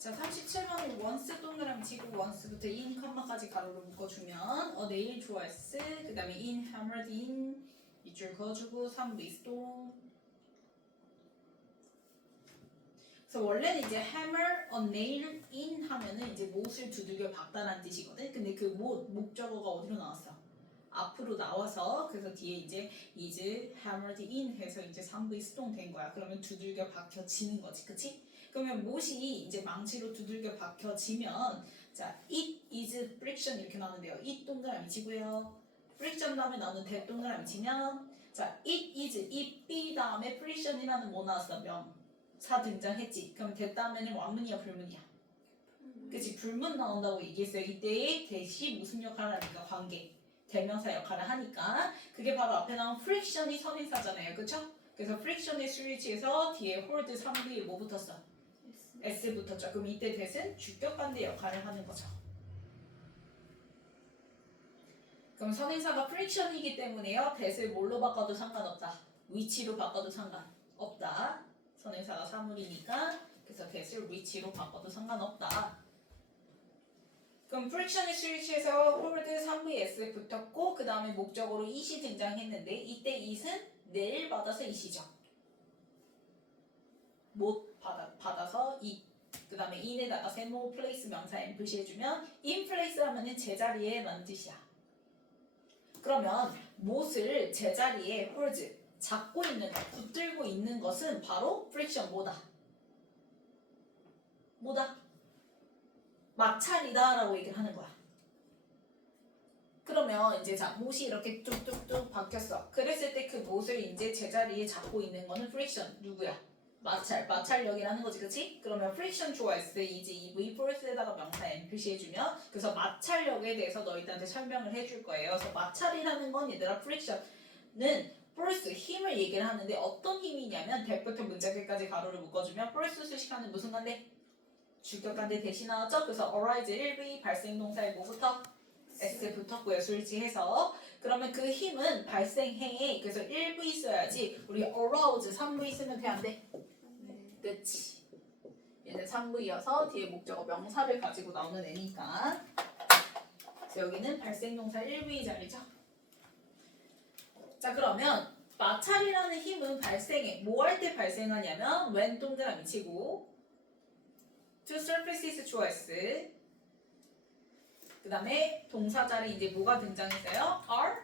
자, 37번은 once 동그라미 치고 once부터 in 컴마까지 가로로 묶어주면 내일 좋아했어. 그 다음에 in hammered in 밑줄 그어주고 3 리스동. 그래서 원래는 이제 hammer a nail in 하면은 이제 못을 두들겨 박다라는 뜻이거든. 근데 그 목적어가 어디로 나왔어? 앞으로 나와서 그래서 뒤에 이제 is hammered in 해서 이제 3V 수동 된 거야. 그러면 두들겨 박혀지는 거지, 그치? 그러면 못이 이제 망치로 두들겨 박혀지면 자 it is friction 이렇게 나오는데요. it 동그라미 치고요. friction 다음에 나오는 that 동그라미 치면 자 it is it be 다음에 friction이라는 뭐 나왔어? 명사 등장했지. 그럼 that 다음에는 완문이야 불문이야? 그치 불문 나온다고 얘기했어요. 이때의 that이 무슨 역할을 하니까 관계 대명사 역할을 하니까 그게 바로 앞에 나온 friction이 선행사잖아요. 그쵸? 그래서 friction의 수일치에서 뒤에 hold 3B에 뭐 붙었어? S 붙었죠. 그럼 이때 that은 주격관대 역할을 하는 거죠. 그럼 선행사가 friction이기 때문에요. that을 뭘로 바꿔도 상관없다. 위치로 바꿔도 상관없다. 선행사가 사물이니까 그래서 that을 위치로 바꿔도 상관없다. 그럼 friction의 수일치에서 hold 3vs 붙었고 그 다음에 목적으로 it이 등장했는데 이때 it은 내일 받아서 it이죠. 못 받아서 it. 그 다음에 in에다가 세모 place 명사 n 표시해주면 in place 하면은 제자리에 라는 뜻이야. 그러면 못을 제자리에 hold 잡고 있는 것, 붙들고 있는 것은 바로 friction 뭐다? 마찰이다 라고 얘기를 하는 거야. 그러면 이제 자 못이 이렇게 뚝뚝뚝 박혔어. 그랬을 때 그 못을 이제 제자리에 잡고 있는 거는 friction 누구야? 마찰력이라는 거지, 그치? 그러면 friction 좋아했을 때 이제 이 V force에다가 명사 n 표시해주면 그래서 마찰력에 대해서 너희들한테 설명을 해줄 거예요. 그래서 마찰이라는 건 얘들아 friction은 force 힘을 얘기를 하는데 어떤 힘이냐면 대부터 문자계까지 가로를 묶어주면 force 수식하는 무슨 관대? 주격관대 대신 나왔죠? 그래서 arise 1V 발생동사에 뭐부터? S 붙었고요. 수일치해서 그러면 그 힘은 발생해. 그래서 1V 써야지 우리 arouse 3V 쓰면 돼 안 돼? 그치. 얘는 3V여서 뒤에 목적어 명사를 가지고 나오는 애니까 그래서 여기는 발생동사 1V 자리죠. 자 그러면 마찰이라는 힘은 발생해. 뭐 할 때 발생하냐면 when 동그라미 치고 two surfaces choice 그 다음에 동사 자리 이제 뭐가 등장했어요? are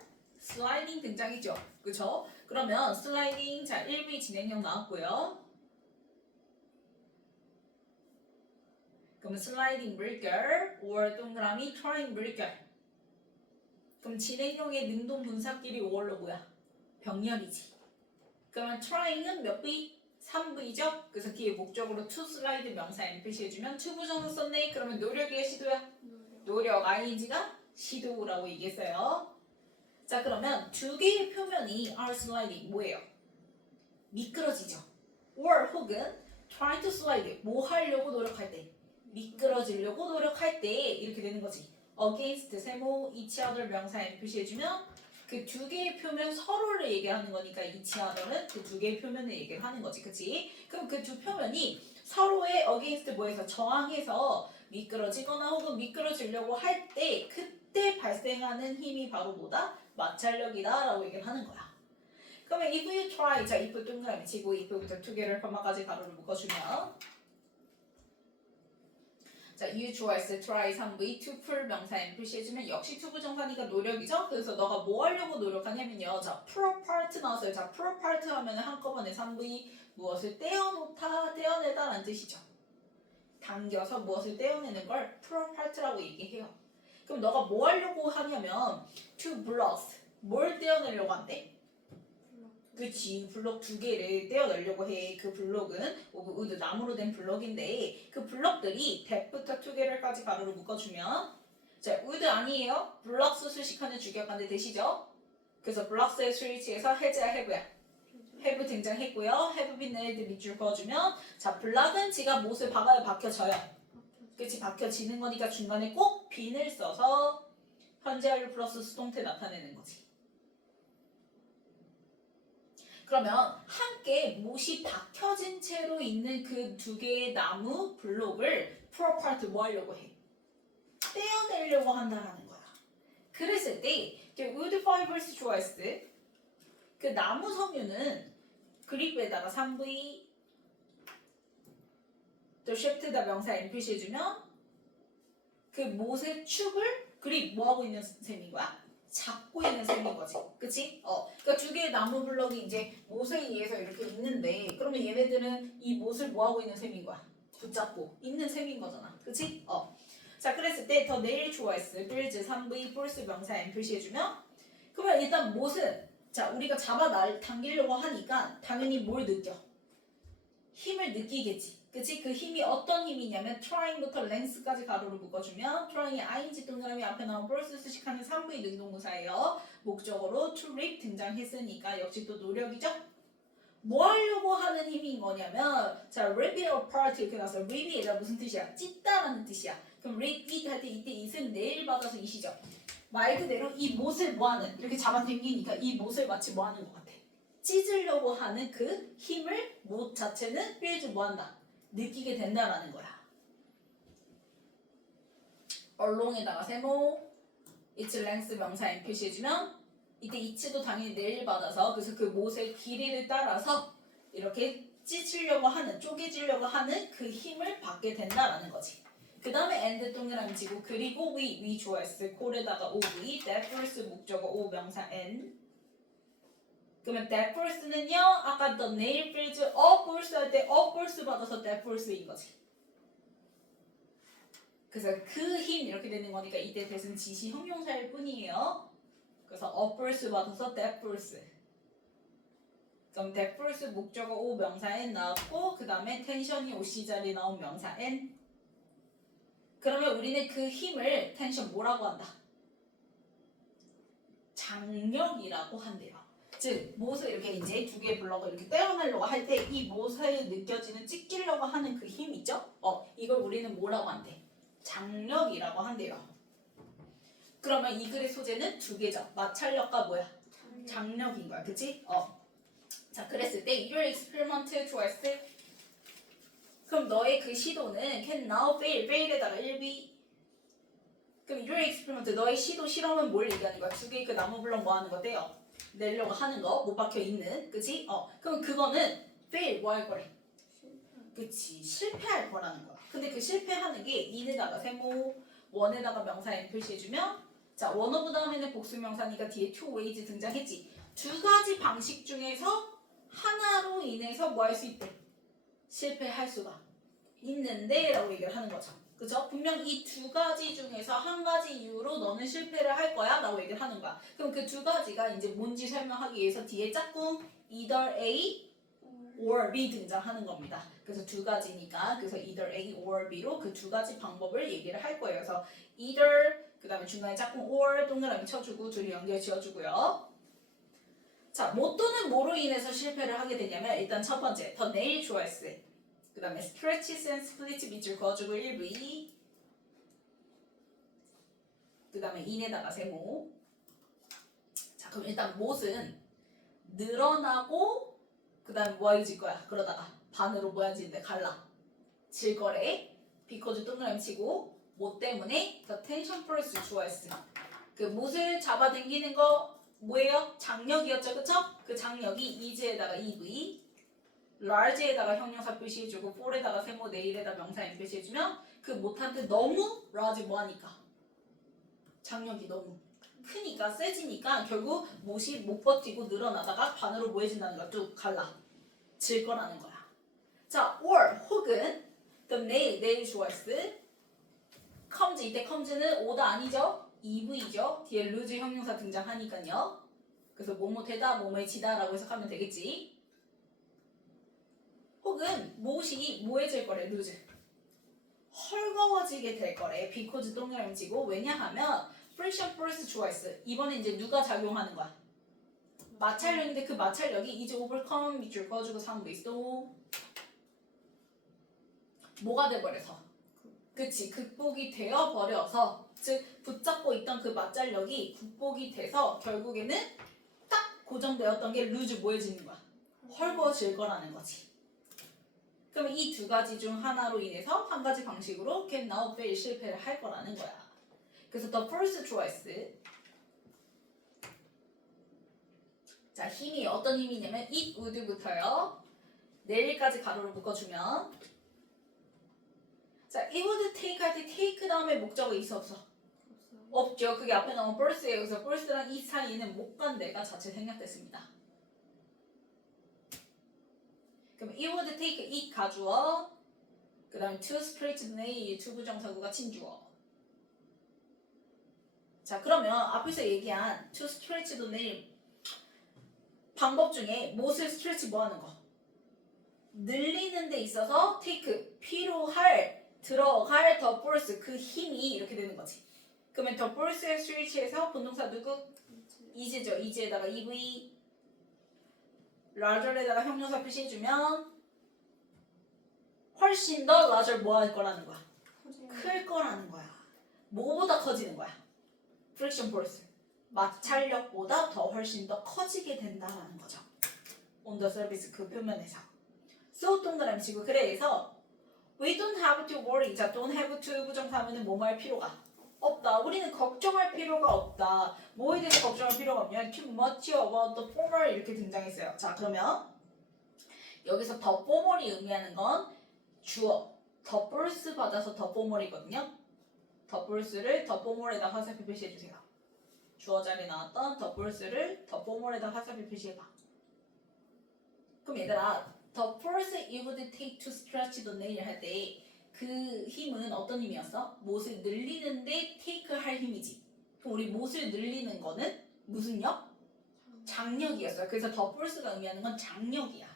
sliding 등장했죠. 그쵸? 그러면 sliding 자 1V 진행형 나왔고요. 그러면 sliding 물결 or 동그라미 trying 물결. 그럼 진행형의 능동 분사끼리 5월로 뭐야? 병렬이지. 그러면 trying은 몇 V? 3V죠? 그래서 뒤에 목적으로 to slide 명사 n 표시해주면 to 부정사 썼네. 그러면 노력의 시도야? 노력 ing가 시도라고 얘기했어요. 자 그러면 두 개의 표면이 are sliding 뭐예요? 미끄러지죠. or 혹은 try to slide 뭐 하려고 노력할 때 미끄러지려고 노력할 때 이렇게 되는 거지. against 세모 each other 명사 n 표시해주면 그 두 개의 표면 서로를 얘기하는 거니까 each other는 그 두 개의 표면을 얘기를 하는 거지, 그치? 그럼 그 두 표면이 서로의 against 뭐에서 저항해서 미끄러지거나 혹은 미끄러지려고 할 때 그때 발생하는 힘이 바로 뭐다? 마찰력이다 라고 얘기를 하는 거야. 그러면 if you try 자 if 동그라미 치고 if부터 together 컴마까지 가로를 묶어주면 자 you tries try 3V to 풀 명사 n 표시해주면 역시 투부정사니까 노력이죠. 그래서 너가 뭐 하려고 노력하냐면요. 자 pro part 나왔어요. 자 pro part 하면 한꺼번에 3V 무엇을 떼어놓다 떼어내다 라는 뜻이죠. 당겨서 무엇을 떼어내는 걸 pro part라고 얘기해요. 그럼 너가 뭐 하려고 하냐면 to blocks 뭘 떼어내려고 한대? 그치 블록 두 개를 떼어내려고 해. 그 블록은 오브 우드 나무로 된 블록인데 그 블록들이 that부터 together까지 가로로 묶어주면 자 우드 아니에요? 블록스 수식하는 주격관대 되시죠? 그래서 블록스의 수일치에서 해제야 have야? have 등장했고요. have been nailed 밑줄 그어주면 자 블락은 지가 못을 박아야 박혀져요. 그치 박혀지는 거니까 중간에 꼭 bean을 써서 현재 완료 플러스 수동태 나타내는 거지. 그러면 함께 못이 박혀진 채로 있는 그 두 개의 나무 블록을 pull apart 뭐 하려고 해? 떼어내려고 한다라는 거야. 그랬을 때 wood fibers 좋아했을 때 그 나무 섬유는 그리프에다가 3V 또 shift에다 명사 N 표시해주면 그 못의 축을 그립 뭐하고 있는 셈인 거야? 잡고 있는 셈인 거지. 그치? 그러니까 두 개의 나무 블럭이 이제 못에 의해서 이렇게 있는데 그러면 얘네들은 이 못을 뭐하고 있는 셈인 거야? 붙잡고 있는 셈인 거잖아. 그치? 자, 그랬을 때 더 내일 좋아했을 빌즈 3V 폴스 명사 N 표시해주면 그러면 일단 못은 자 우리가 당기려고 하니까 당연히 뭘 느껴? 힘을 느끼겠지. 그치? 그 힘이 어떤 힘이냐면 trying부터 length까지 가로로 묶어주면 trying의 ing 동그라미 앞에 나온 벌스 수식하는 3V 능동구사예요. 목적어로 to rip 등장했으니까 역시 또 노력이죠? 뭐 하려고 하는 힘인 거냐면 자 rip it apart 이렇게 나왔어요. rip이 얘가 무슨 뜻이야? 찢다라는 뜻이야. 그럼 rip it 할 때 이때 it은 내일 받아서 it이죠. 말 그대로 이 못을 뭐하는 이렇게 잡아당기니까 이 못을 마치 뭐하는 것 같아. 찢으려고 하는 그 힘을 못 자체는 필즈 뭐한다? 느끼게 된다라는 거야. 얼롱에다가 세모 its length 명사 N 표시해주면 이때 it도 당연히 내일 받아서 그래서 그 못의 길이를 따라서 이렇게 찢으려고 하는 쪼개지려고 하는 그 힘을 받게 된다라는 거지. 그 다음에 and 동그라미 치고 그리고 we 좋아했을 콜에다가 OV that first 목적어 O 명사 N 그러면 that first는요 아까 the nail frills a first 할 때 a first 받아서 that first인 거지. 그래서 그 힘 이렇게 되는 거니까 이때 대신 지시 형용사일 뿐이에요. 그래서 a first 받아서 that first. 그럼 that first 목적어 O 명사 N 나왔고 그 다음에 텐션이 OC 자리에 나온 명사 N. 그러면 우리는 그 힘을 텐션 뭐라고 한다? 장력이라고 한대요. 즉 못을 이렇게 이제 두 개의 블럭을 이렇게 떼어내려고 할 때 이 못에 느껴지는 찢기려고 하는 그 힘 있죠? 이걸 우리는 뭐라고 한대? 장력이라고 한대요. 그러면 이 글의 소재는 두 개죠. 마찰력과 뭐야? 장력인 거야. 그치? 자, 그랬을 때 your experiment 좋아했을 때 그럼 너의 그 시도는 can now fail, fail에다가 1B 그럼 your experiment 너의 실험은 뭘 얘기하는 거야? 두 개의 그 나무 블럭 뭐 하는 거 떼요? 내려고 하는 거 못 박혀 있는 그치? 그럼 그거는 fail 뭐 할 거래? 그치 실패할 거라는 거야. 근데 그 실패하는 게 in에다가 세모 원에다가 명사 N 표시해주면 자 원어브 다음에는 복수 명사니까 뒤에 two ways 등장했지. 두 가지 방식 중에서 하나로 인해서 뭐 할 수 있대? 실패할 수가 있는데 라고 얘기를 하는 거죠. 그죠? 분명 이 두 가지 중에서 한 가지 이유로 너는 실패를 할 거야 라고 얘기를 하는 거야. 그럼 그 두 가지가 이제 뭔지 설명하기 위해서 뒤에 짝꿍 either A or B 등장하는 겁니다. 그래서 두 가지니까 그래서 either A or B로 그 두 가지 방법을 얘기를 할 거예요. 그래서 either 그 다음에 중간에 짝꿍 or 동그라미 쳐주고 둘이 연결 지어주고요. 자, 뭐 또는 뭐로 인해서 실패를 하게 되냐면 일단 첫 번째 더 내일 좋아했을 그 다음에 stretches and splits 밑줄 그어주고 1V 그 다음에 in에다가 세모. 자 그럼 일단 못은 늘어나고 그 다음에 뭐 해질 거야? 그러다가 반으로 뭐 해지는데 갈라 질 거래. because 동그라미 치고 못 때문에 the tension force 좋아했음. 그 못을 잡아당기는 거 뭐예요? 장력이었죠 그쵸? 그 장력이 is에다가 EV large에다가 형용사 표시해주고 for에다가 세모 내일에다 명사 N 표시해주면 그 못한테 너무 large 뭐하니까 장력이 너무 크니까 세지니까 결국 못이 못 버티고 늘어나다가 반으로 뭐 해진다는 거야? 쭉 갈라 질 거라는 거야. 자 or 혹은 the 내일 좋아했을 comes 이때 comes는 오다 아니죠? EV죠. 뒤에 lose 형용사 등장하니까요. 그래서 뭐뭐되다 뭐뭐해지다 라고 해석하면 되겠지. 혹은 못이 뭐해질 거래? lose 헐거워지게 될 거래. because 동그라미 치고 왜냐하면 friction force 좋아했어. 이번에 이제 누가 작용하는 거야? 마찰력인데 그 마찰력이 이제 overcome 밑줄 그어주고 3V 또 뭐가 돼버려서 그치 극복이 되어버려서 즉 붙잡고 있던 그 마찰력이 극복이 돼서 결국에는 딱 고정되었던 게 루즈 뭐해지는 거야? 헐거워질 거라는 거지. 그럼 이 두 가지 중 하나로 인해서 한 가지 방식으로 can now fail 실패를 할 거라는 거야. 그래서 the first choice. 자, 힘이 어떤 힘이냐면 it would부터요. 내일까지 가로로 묶어주면 자, it would take 할 때 take 다음에 목적어 있어 없어? 없죠. 그게 앞에 나온 birth예요. 그래서 birth랑 이 사이에는 목간대가 자체 생략됐습니다. 그럼 it would take it 가주어, 그 다음에 to straight nail to 부정사구가 친주어. 자, 그러면 앞에서 얘기한 to stretch the nail 방법 중에 못을 스트레치 뭐 하는 거? 늘리는 데 있어서 take 필요할 들어갈 the force 그 힘이 이렇게 되는 거지. 그러면 the force의 스트레치에서 분동사 누구? is죠. is에다가 EV larger에다가 형용사 표시해주면 훨씬 더 larger 뭐 할 거라는 거야? 클 거라는 거야. 뭐보다 커지는 거야? friction force. 마찰력보다 더 훨씬 더 커지게 된다라는 거죠. on the surface 그 표면에서. so 동그라미 치고 그래서 we don't have to worry. 자, don't have to 부정사하면은 뭐뭐 할 필요가 없다. 우리는 걱정할 필요가 없다. 뭐에 대해서 걱정할 필요가 없냐? too much about the former 이렇게 등장했어요. 자, 그러면 여기서 the former이 의미하는 건 주어 the force 받아서 the former이거든요. the force를 the former에다 화살표 표시해주세요. 주어 자리에 나왔던 the force를 the former에다 화살표 표시해봐. 그럼 얘들아 the force you would take to stretch the nail 할 때 그 힘은 어떤 힘이었어? 못을 늘리는데 take 할 힘이지. 그럼 우리 못을 늘리는 거는 무슨 력? 장력이었어요. 그래서 the force가 의미하는 건 장력이야.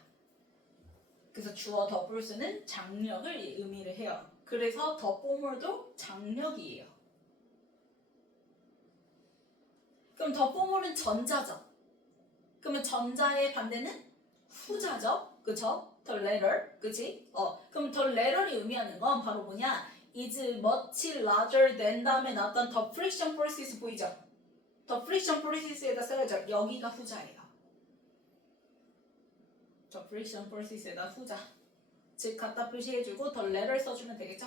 그래서 주어 the force는 장력을 의미를 해요. 그래서 the former도 장력이에요. 그럼 the former은 전자죠. 그러면 전자의 반대는 후자죠. 그쵸? the latter. 그치? 그럼 the latter이 의미하는 건 바로 뭐냐? is much larger than 다음에 나왔던 the friction forces 보이죠? the friction forces에다 써야죠. 여기가 후자예요. the friction forces에다 후자. 즉 갖다 표시해주고 the latter 써주면 되겠죠?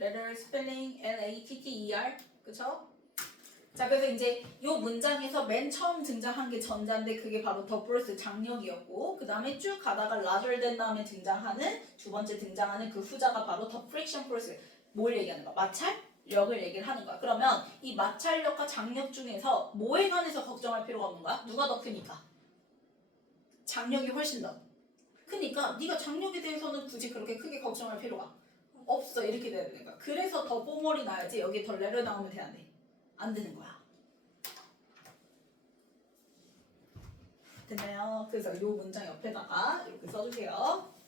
letter spelling L-A-T-T-E-R 그쵸? 자, 그래서 이제 이 문장에서 맨 처음 등장한 게 전자인데 그게 바로 the force 장력이었고 그 다음에 쭉 가다가 larger than 다음에 등장하는 두 번째 등장하는 그 후자가 바로 the friction force 뭘 얘기하는 거야? 마찰력을 얘기를 하는 거야. 그러면 이 마찰력과 장력 중에서 뭐에 관해서 걱정할 필요가 없는 거야? 누가 더 크니까? 장력이 훨씬 더 크니까 네가 장력에 대해서는 굳이 그렇게 크게 걱정할 필요가 없어. 이렇게 돼야 되는 거야. 그래서 더 뽀멀이 나야지 여기에 더 레를 나오면 돼, 안 돼? 안 되는 거야. 됐나요? 그래서 이 문장 옆에다가 이렇게 써주세요.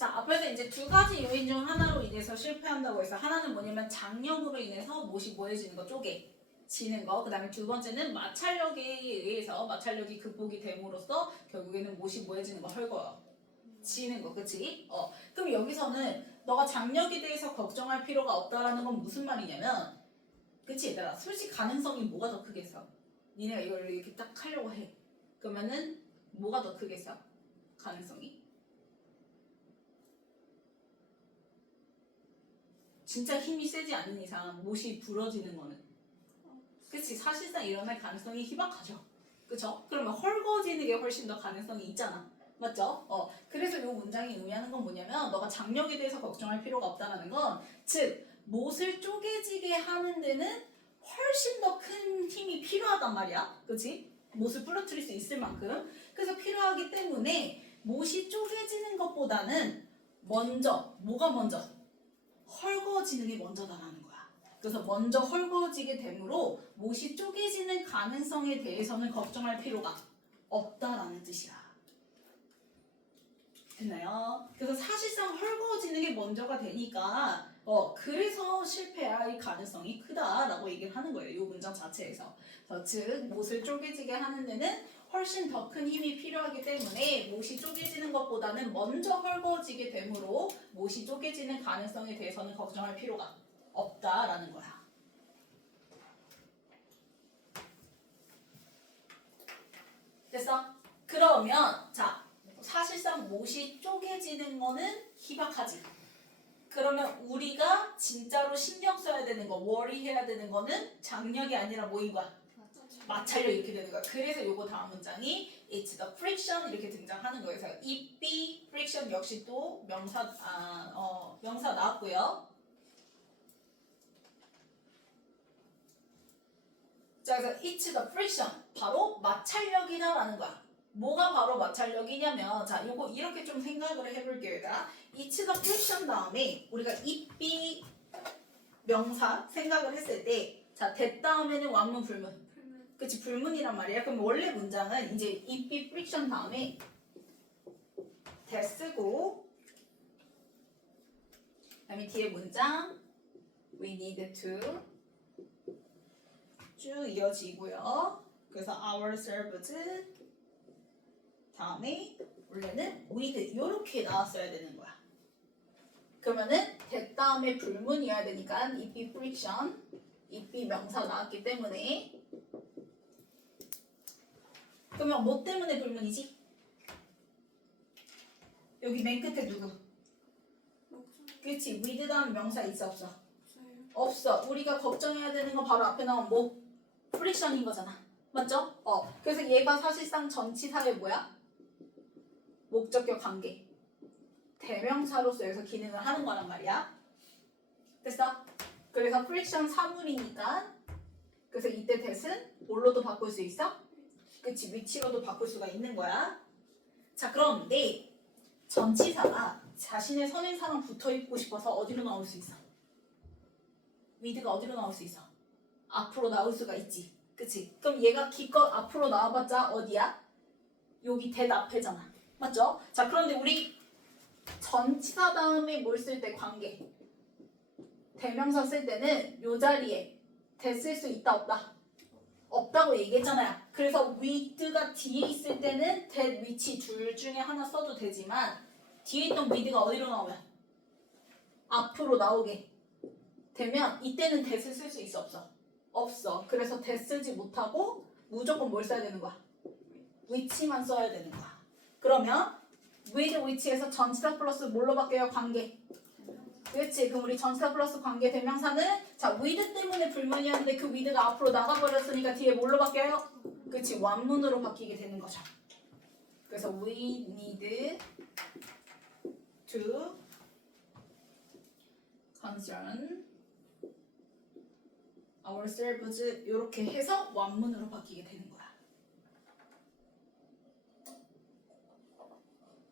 자, 앞에서 이제 두 가지 요인 중 하나로 인해서 실패한다고 해서 하나는 뭐냐면 장력으로 인해서 못이 뭐해지는 거 쪼개. 지는 거. 그 다음에 두 번째는 마찰력에 의해서 마찰력이 극복이 됨으로써 결국에는 못이 뭐해지는 거 헐거워. 지는 거, 그치? 그럼 여기서는 너가 장력에 대해서 걱정할 필요가 없다라는 건 무슨 말이냐면, 그치 얘들아? 솔직히 가능성이 뭐가 더 크겠어? 니네가 이걸 이렇게 딱 하려고 해. 그러면은 뭐가 더 크겠어? 가능성이? 진짜 힘이 세지 않는 이상 못이 부러지는 거는, 그치? 사실상 일어날 가능성이 희박하죠. 그쵸? 그러면 헐거워지는 게 훨씬 더 가능성이 있잖아. 맞죠? 그래서 이 문장이 의미하는 건 뭐냐면, 너가 장력에 대해서 걱정할 필요가 없다는 건, 즉 못을 쪼개지게 하는 데는 훨씬 더 큰 힘이 필요하단 말이야. 그치? 못을 부러뜨릴 수 있을 만큼. 그래서 필요하기 때문에 못이 쪼개지는 것보다는 먼저, 뭐가 먼저? 헐거워지는 게 먼저다라는 거야. 그래서 먼저 헐거워지게 되므로 못이 쪼개지는 가능성에 대해서는 걱정할 필요가 없다라는 뜻이야. 됐나요? 그래서 사실상 헐거워지는 게 먼저가 되니까 그래서 실패할 가능성이 크다라고 얘기를 하는 거예요. 이 문장 자체에서. 즉 못을 쪼개지게 하는 데는 훨씬 더 큰 힘이 필요하기 때문에 못이 쪼개지는 것보다는 먼저 헐거워지게 되므로 못이 쪼개지는 가능성에 대해서는 걱정할 필요가 없다라는 거야. 됐어? 그러면 자, 사실상 못이 쪼개지는 거는 희박하지. 그러면 우리가 진짜로 신경 써야 되는 거, worry해야 되는 거는 장력이 아니라 뭐인 거야? 마찰력 이렇게 되는 거야. 그래서 요거 다음 문장이 it's the friction 이렇게 등장하는 거예요. 그래서 it be friction 역시 또 명사 명사 나왔고요. 자, 그래서 it's the friction 바로 마찰력이다라는 거야. 뭐가 바로 마찰력이냐면, 자, 요거 이렇게 좀 생각을 해볼게요. 얘들아. it's the friction 다음에 우리가 it be 명사 생각을 했을 때, 자, that 다음에는 완문 불문. 그치, 불문이란 말이야. 그럼 원래 문장은 이제 it be friction 다음에 that 쓰고, 그 다음에 뒤에 문장 we need to 쭉 이어지고요. 그래서 ourselves 다음에 원래는 with 이렇게 나왔어야 되는 거야. 그러면은 that 다음에 불문이어야 되니까 it be friction, it be 명사 나왔기 때문에, 그러면 뭐 때문에 불문이지? 여기 맨 끝에 누구? 그치, with 다음 명사 있어 없어? 없어. 우리가 걱정해야 되는 건 바로 앞에 나온 뭐? 프릭션인 거잖아. 맞죠? 그래서 얘가 사실상 전치사의 뭐야? 목적격 관계. 대명사로서 여기서 기능을 하는 거란 말이야. 됐어? 그래서 프릭션 사물이니까, 그래서 이때 that은 뭘로도 바꿀 수 있어? 그치, 위치로도 바꿀 수가 있는 거야. 자, 그런데 전치사가 자신의 선행사랑 붙어있고 싶어서 어디로 나올 수 있어? with가 어디로 나올 수 있어? 앞으로 나올 수가 있지. 그치? 그럼 얘가 기껏 앞으로 나와봤자 어디야? 여기 that 앞에잖아. 맞죠? 자, 그런데 우리 전치사 다음에 뭘 쓸 때 관계. 대명사 쓸 때는 요 자리에 that 쓸 수 있다 없다? 없다고 얘기했잖아요. 그래서 with가 뒤에 있을 때는 that, which 둘 중에 하나 써도 되지만 뒤에 있던 with가 어디로 나오면? 앞으로 나오게 되면 이때는 that을 쓸 수 있어 없어? 없어. 그래서 that 쓰지 못하고 무조건 뭘 써야 되는 거야? which만 써야 되는 거야. 그러면 with, which에서 전치사 플러스 뭘로 바뀌어요? 관계. 그렇지. 그럼 우리 전치사 플러스 관계 대명사는 자, with 때문에 불문이었는데 그 with가 앞으로 나가버렸으니까 뒤에 뭘로 바뀌어요? 그렇지. 완문으로 바뀌게 되는 거죠. 그래서 we need to concern ourselves 이렇게 해서 완문으로 바뀌게 되는 거야.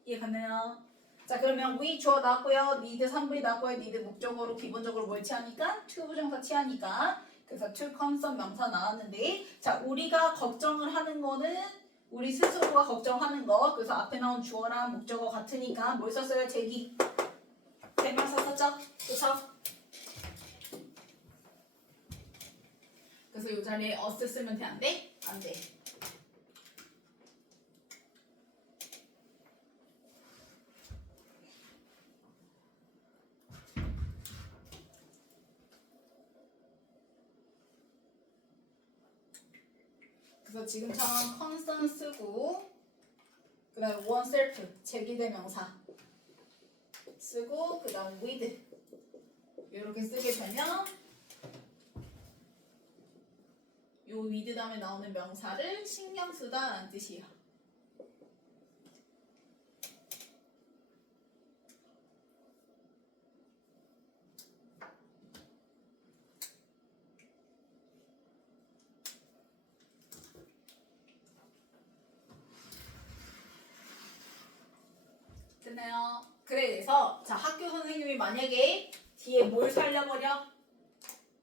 이해가나요? 자, 그러면 we 주어 나왔고요. need 3부에 나왔고요. need 목적어로 기본적으로 뭘 취하니까? to 부정사 취하니까. 그래서 to concern 명사 나왔는데, 자, 우리가 걱정을 하는 거는 우리 스스로가 걱정하는 거. 그래서 앞에 나온 주어랑 목적어 같으니까 뭘 썼어요? 제기. 대명사 썼죠? 그쵸? 그래서 이 자리에 us 쓰면 돼, 안 돼? 안 돼. 그래서 지금처럼 constant 쓰고 그 다음에 oneself 제기대명사 쓰고 그 다음 with 이렇게 쓰게 되면 요 with 다음에 나오는 명사를 신경 쓰다 라는 뜻이에요. 됐나요? 그래서 자 학교 선생님이 만약에 뒤에 뭘 살려버려?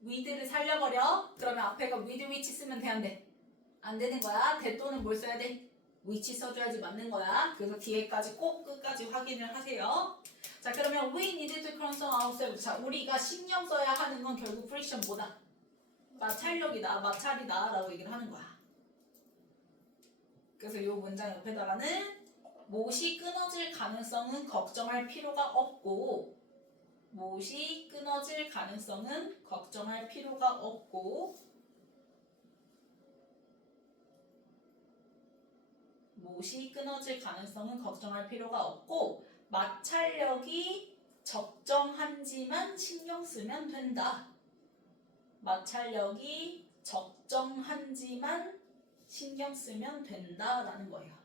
with를 살려버려? 그러면 앞에가 with which 쓰면 돼, 안 돼? 안 되는 거야. 대 또는 뭘 써야 돼? which 써줘야지 맞는 거야. 그래서 뒤에까지 꼭 끝까지 확인을 하세요. 자 그러면 we need to concern ourselves. 자 우리가 신경 써야 하는 건 결국 friction 뭐다? 마찰력이다, 마찰이다 라고 얘기를 하는 거야. 그래서 이 문장 옆에다가는 못이 끊어질 가능성은 걱정할 필요가 없고 못이 끊어질 가능성은 걱정할 필요가 없고 못이 끊어질 가능성은 걱정할 필요가 없고 마찰력이 적정한지만 신경 쓰면 된다. 마찰력이 적정한지만 신경 쓰면 된다라는 거예요.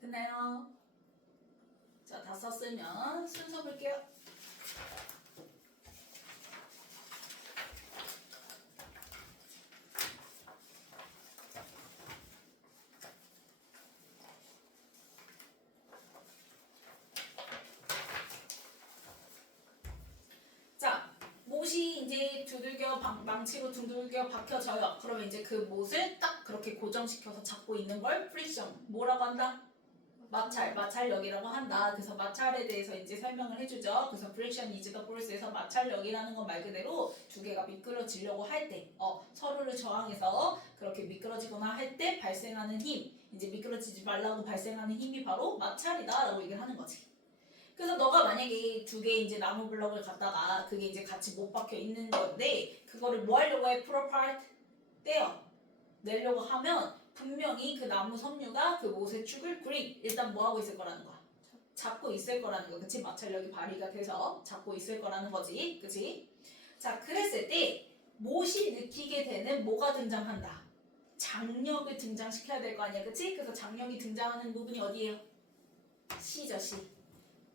됐나요? 자, 다 썼으면 순서 볼게요. 자, 못이 이제 두들겨 망치로 두들겨 박혀져요. 그러면 이제 그 못을 딱 그렇게 고정시켜서 잡고 있는 걸 프리션 뭐라고 한다? 마찰력이라고 한다. 그래서 마찰에 대해서 이제 설명을 해주죠. 그래서 friction is the force에서 마찰력이라는 건 말 그대로 두 개가 미끄러지려고 할 때, 서로를 저항해서 그렇게 미끄러지거나 할 때 발생하는 힘, 이제 미끄러지지 말라고 발생하는 힘이 바로 마찰이다라고 얘기를 하는 거지. 그래서 너가 만약에 두 개 이제 나무 블럭을 갖다가 그게 이제 같이 못 박혀 있는 건데 그거를 뭐 하려고 해? pull apart 떼어 내려고 하면 분명히 그 나무 섬유가 그 못의 축을 grip 일단 뭐 하고 있을 거라는 거야. 잡고 있을 거라는 거, 그치? 마찰력이 발휘가 돼서 잡고 있을 거라는 거지, 그치? 자, 그랬을 때 못이 느끼게 되는 뭐가 등장한다? 장력을 등장시켜야 될 거 아니야, 그치? 그래서 장력이 등장하는 부분이 어디예요? C죠, C.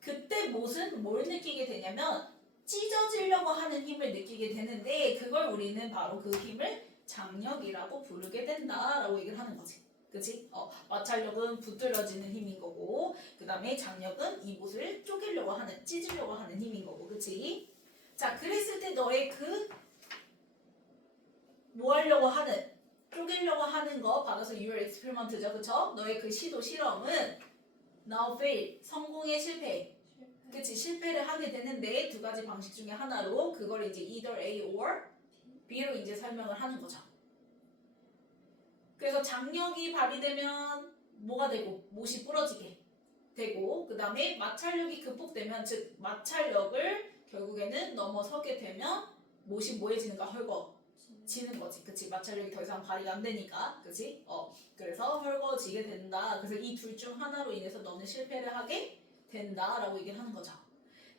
그때 못은 뭘 느끼게 되냐면 찢어지려고 하는 힘을 느끼게 되는데 그걸 우리는 바로 그 힘을 장력이라고 부르게 된다라고 얘기를 하는 거지. 그치? 마찰력은 붙들어지는 힘인 거고 그 다음에 장력은 이 못을 쪼개려고 하는, 찢으려고 하는 힘인 거고, 그치? 자, 그랬을 때 너의 그 뭐 하려고 하는, 쪼개려고 하는 거 받아서 your experiment죠, 그쵸? 너의 그 시도 실험은 now fail, 성공의 실패. 그치? 실패를 하게 되는데 두 가지 방식 중에 하나로 그걸 이제 either A or B로 이제 설명을 하는 거죠. 그래서 장력이 발휘되면 뭐가 되고? 못이 부러지게 되고 그 다음에 마찰력이 극복되면 즉 마찰력을 결국에는 넘어서게 되면 못이 뭐해지는가? 헐거지는 거지. 그치? 마찰력이 더 이상 발휘가 안 되니까. 그치? 그래서 헐거지게 된다. 그래서 이 둘 중 하나로 인해서 너는 실패를 하게 된다라고 얘기를 하는 거죠.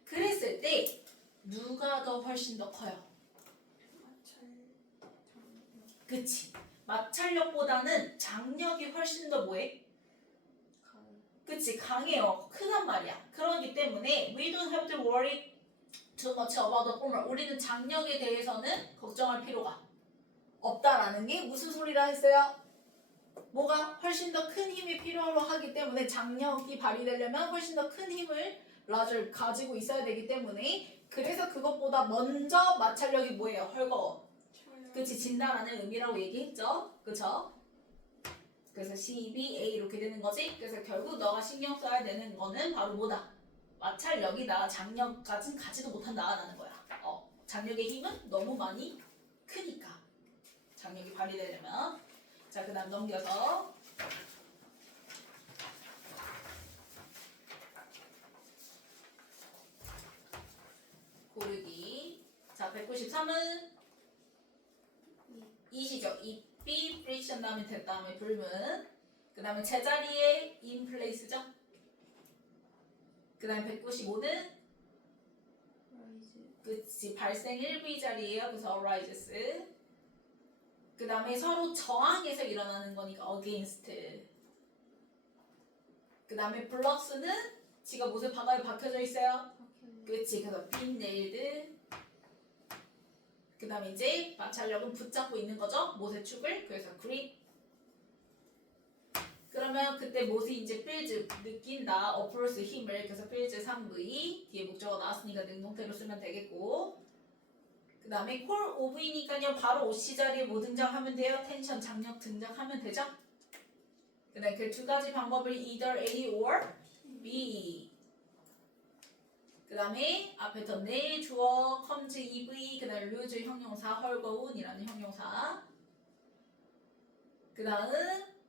그랬을 때 누가 더 훨씬 더 커요? 그치? 마찰력보다는 장력이 훨씬 더 뭐해? 그치? 강해요. 크단 말이야. 그렇기 때문에 we don't have to worry too much about the former. 우리는 장력에 대해서는 걱정할 필요가 없다라는 게 무슨 소리라 했어요? 뭐가 훨씬 더 큰 힘이 필요로 하기 때문에 장력이 발휘되려면 훨씬 더 큰 힘을 라줄 가지고 있어야 되기 때문에 그래서 그것보다 먼저 마찰력이 뭐예요? 헐거워. 그치? 진다라는 의미라고 얘기했죠? 그쵸? 그래서 CBA 이렇게 되는 거지. 그래서 결국 너가 신경 써야 되는 거는 바로 뭐다? 마찰력이다. 장력까진 가지도 못한다라는 거야. 장력의 힘은 너무 많이 크니까. 장력이 발휘되려면. 자, 그 다음 넘겨서 고르기. 자, 193은 2시죠. B 프릭션 다음에 된 다음에 불문. 그 다음에 제자리에 in place죠. 그 다음에 195는 그치 발생 1부 자리에요. 그래서 arises. 그 다음에 서로 저항해서 일어나는 거니까 against. 그 다음에 블럭스는 지가 못에 바닥에 박혀져 있어요. 그치. 그래서 been nailed. 그 다음에 이제 마찰력은 붙잡고 있는 거죠. 못의 축을. 그래서 grip. 그러면 그때 못이 이제 feels 느낀다. apples 힘을. 그래서 feels 3V. 뒤에 목적어 나왔으니까 능동태로 쓰면 되겠고. 그 다음에 콜 OV니까요. 바로 OC 자리에 뭐 등장하면 돼요? 텐션 장력 등장하면 되죠? 그 다음에 그 두 가지 방법을 either A or B. 그 다음에 앞에 더 내일 주어 comes EV. 그 다음에 lose 형용사 헐거운이라는 형용사. 그 다음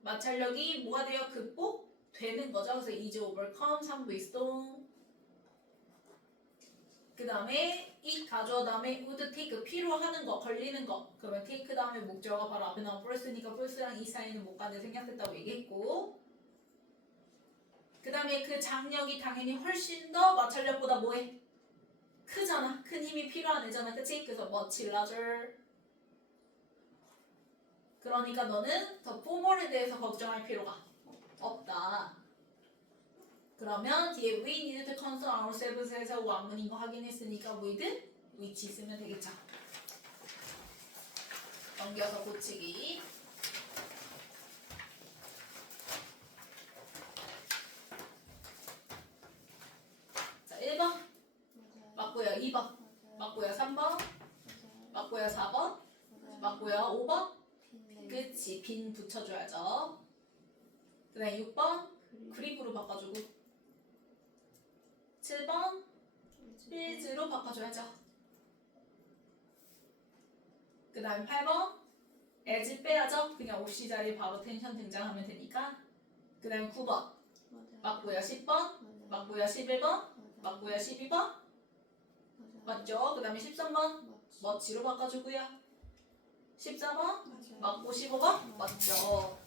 마찰력이 뭐가 돼요? 극복되는 거죠. 그래서 is overcome 3V stone. 그 다음에 it 가져오 다음에 would take 필요하는 거 걸리는 거. 그러면 take 다음에 목적어가 바로 앞에 나온 false니까 false랑 이 사이는 못 가는 생략됐다고 얘기했고. 그 다음에 그 장력이 당연히 훨씬 더 마찰력보다 뭐해? 크잖아. 큰 힘이 필요한 애잖아. 그치? 그래서 much larger. 그러니까 너는 더 포멀에 대해서 걱정할 필요가 없다. 그러면 뒤에 we need to concern ourselves에서 완문인 거 확인했으니까 with which 쓰면 되겠죠. 넘겨서 고치기. 자, 1번 맞고요. 2번 맞고요. 3번 맞고요. 4번 맞고요. 5번 그치. 빈 붙여줘야죠. 그 다음에 6번 그립으로 바꿔주고 7번 필즈로 바꿔줘야죠. 그 다음에 8번 as 빼야죠. 그냥 옵시 자리에 바로 텐션 등장하면 되니까. 그 다음에 9번 맞고요. 10번 맞고요. 11번 맞고요. 12번 맞죠. 그 다음에 13번 멋지로 바꿔주고요. 14번 맞고 15번 맞죠.